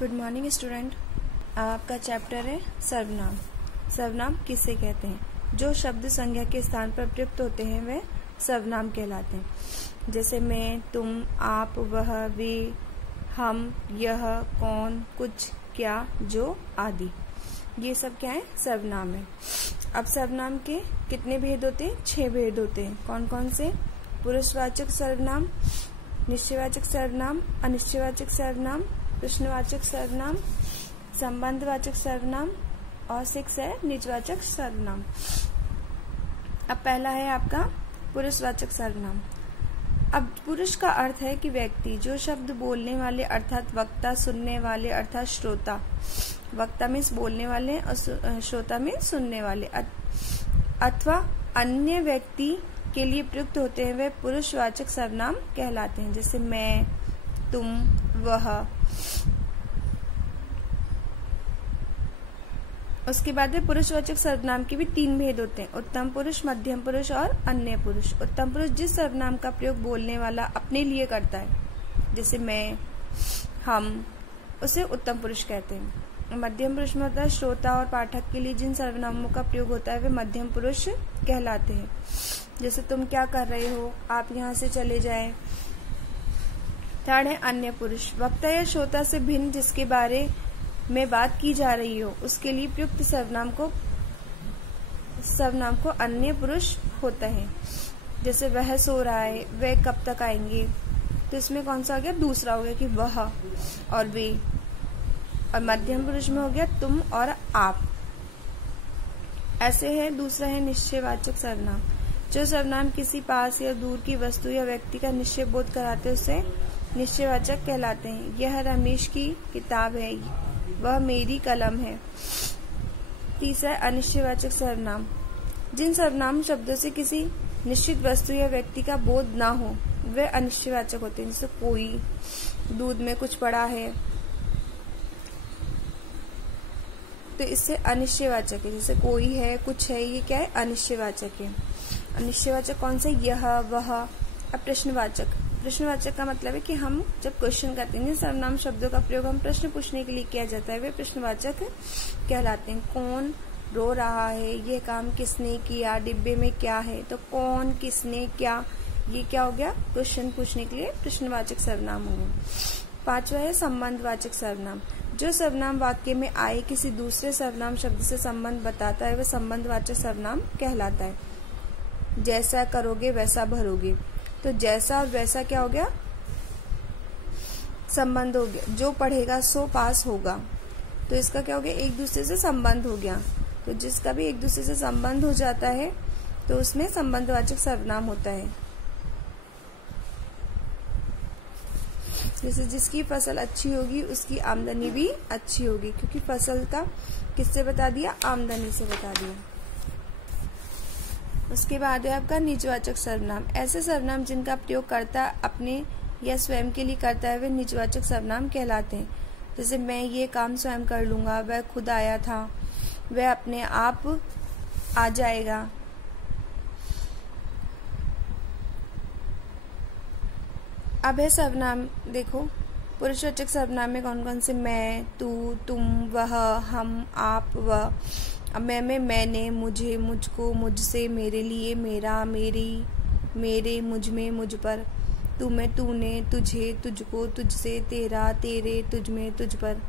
Good morning student. आपका chapter है सर्वनाम। सर्वनाम किसे कहते हैं? जो शब्द संज्ञा के स्थान पर प्रयुक्त होते हैं वे सर्वनाम कहलाते हैं। जैसे मैं, तुम, आप, वह, वे, हम, यह, कौन, कुछ, क्या, जो आदि, ये सब क्या है? सर्वनाम है। अब सर्वनाम के कितने भेद होते हैं? 6 भेद होते हैं। कौन कौन से? पुरुषवाचक सर्वनाम, निश्चयवाचक सर्वनाम, अनिश्चयवाचक सर्वनाम, प्रश्नवाचक सर्वनाम, संबंधवाचक सर्वनाम और 6 है निजवाचक सर्वनाम। अब पहला है आपका पुरुषवाचक सर्वनाम। अब पुरुष का अर्थ है कि व्यक्ति, जो शब्द बोलने वाले अर्थात वक्ता, सुनने वाले अर्थात श्रोता, वक्ता में बोलने वाले और श्रोता में सुनने वाले, अथवा अन्य व्यक्ति के लिए प्रयुक्त होते हैं वे पुरुषवाचक सर्वनाम कहलाते हैं। जैसे मैं, तुम, वह। उसके बाद में पुरुषवाचक सर्वनाम के भी 3 भेद होते हैं, उत्तम पुरुष, मध्यम पुरुष और अन्य पुरुष। उत्तम पुरुष जिस सर्वनाम का प्रयोग बोलने वाला अपने लिए करता है, जैसे मैं, हम, उसे उत्तम पुरुष कहते हैं। मध्यम पुरुष में होता है श्रोता और पाठक के लिए जिन सर्वनामों का प्रयोग होता है वे मध्यम पुरुष कहलाते हैं। जैसे तुम क्या कर रहे हो, आप यहाँ से चले जाएं। थर्ड है अन्य पुरुष, वक्ता या श्रोता से भिन्न जिसके बारे में बात की जा रही हो उसके लिए प्रयुक्त सर्वनाम को अन्य पुरुष होता है। जैसे वह सो रहा है, वह कब तक आएंगे, तो इसमें कौन सा हो गया? दूसरा हो गया कि वह और वे। और मध्यम पुरुष में हो गया तुम और आप। ऐसे है। दूसरा है निश्चयवाचक सर्वनाम, जो सर्वनाम किसी पास या दूर की वस्तु या व्यक्ति का निश्चय बोध कराते हैं उसे निश्चयवाचक कहलाते हैं। यह रमेश की किताब है, वह मेरी कलम है। तीसरा अनिश्चयवाचक सर्वनाम, जिन सर्वनाम शब्दों से किसी निश्चित वस्तु या व्यक्ति का बोध ना हो वे अनिश्चयवाचक होते हैं। जैसे कोई, दूध में कुछ पड़ा है, तो इससे अनिश्चयवाचक है। जैसे कोई है, कुछ है, ये क्या है? अनिश्चयवाचक है। अनिश्चयवाचक कौन से? यह, वह। अब प्रश्नवाचक, प्रश्नवाचक का मतलब है कि हम जब क्वेश्चन करते हैं सर्वनाम शब्दों का प्रयोग हम प्रश्न पूछने के लिए किया जाता है, वे प्रश्नवाचक कहलाते हैं। कौन रो रहा है, ये काम किसने किया, डिब्बे में क्या है, तो कौन, किसने, क्या, ये क्या हो गया? क्वेश्चन पूछने के लिए प्रश्नवाचक सर्वनाम हो गया। 5वां है संबंधवाचक सर्वनाम, जो सर्वनाम वाक्य में आए किसी दूसरे सर्वनाम शब्द से संबंध बताता है वह संबंधवाचक सर्वनाम कहलाता है। जैसा करोगे वैसा भरोगे, तो जैसा और वैसा क्या हो गया? संबंध हो गया। जो पढ़ेगा सो पास होगा, तो इसका क्या हो गया? एक दूसरे से संबंध हो गया। तो जिसका भी एक दूसरे से संबंध हो जाता है तो उसमें संबंधवाचक सर्वनाम होता है। जैसे जिसकी फसल अच्छी होगी उसकी आमदनी भी अच्छी होगी, क्योंकि फसल का किससे बता दिया? आमदनी से बता दिया। उसके बाद है आपका निजवाचक सर्वनाम, ऐसे सर्वनाम जिनका प्रयोग कर्ता अपने या स्वयं के लिए करता है वे निजवाचक सर्वनाम कहलाते हैं। जैसे मैं ये काम स्वयं कर लूंगा, वह खुद आया था, वह अपने आप आ जाएगा। अब है सर्वनाम, देखो पुरुषवाचक सर्वनाम में कौन कौन से? मैं, तू, तुम, वह, हम, आप, वह। अब मैं में मैंने, मुझे, मुझको, मुझसे, मेरे लिए, मेरा, मेरी, मेरे, मुझ में, मुझ पर। तुम्हें, तूने, तुझे, तुझको, तुझसे, तेरा, तेरे, तुझ में, तुझ पर।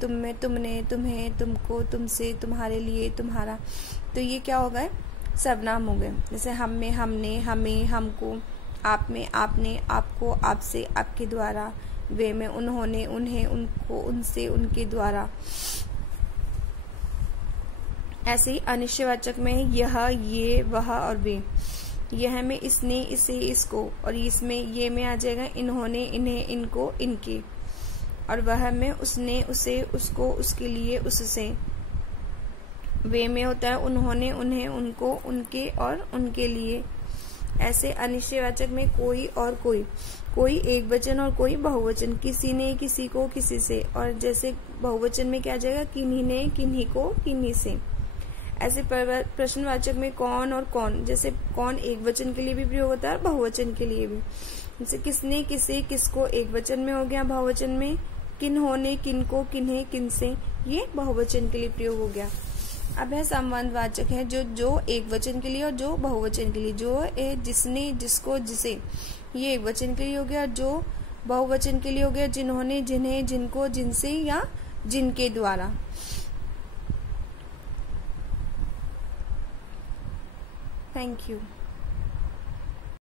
तुम में, तुमने, तुम्हें, तुमको, तुमसे, तुम्हारे लिए, तुम्हारा। तो ये क्या हो गए? सर्वनाम हो गए। जैसे हम में हमने, हमें, हमको। आप में आपने, आपको, आपसे, आपके द्वारा। वे में उन्होंने, उन्हें, उनको, उनसे, उनके द्वारा। ऐसे ही अनिश्चयवाचक में यह, ये, वह और वे। यह में इसने, इसे, इसको, और इसमें ये में आ जाएगा इन्होंने, इन्हें, इनको, इनके। और वह में उसने, उसे, उसको, उसके लिए, उससे। वे में होता है उन्होंने, उन्हें, उनको, उनके और उनके लिए। ऐसे अनिश्चयवाचक में कोई और कोई एक वचन और कोई बहुवचन, किसी ने, किसी को, किसी से। और जैसे बहुवचन में क्या आ जाएगा? किन्हीं ने, किन्हीं को, किन्हीं से। ऐसे प्रश्नवाचक में कौन और कौन, जैसे कौन एक वचन के लिए भी प्रयोग होता है और बहुवचन के लिए भी। जैसे किसने, किसे, किसको एक वचन में हो गया बहुवचन में, किन्होंने, किनको, किन्हें, किनसे, ये बहुवचन के लिए प्रयोग हो गया। अब है संबंधवाचक है जो एक वचन के लिए और जो बहुवचन के लिए। जो है जिसने, जिसको, जिसे, ये एक वचन के लिए हो गया। जो बहुवचन के लिए हो गया जिन्होंने, जिन्हें, जिनको, जिनसे या जिनके द्वारा। Thank you.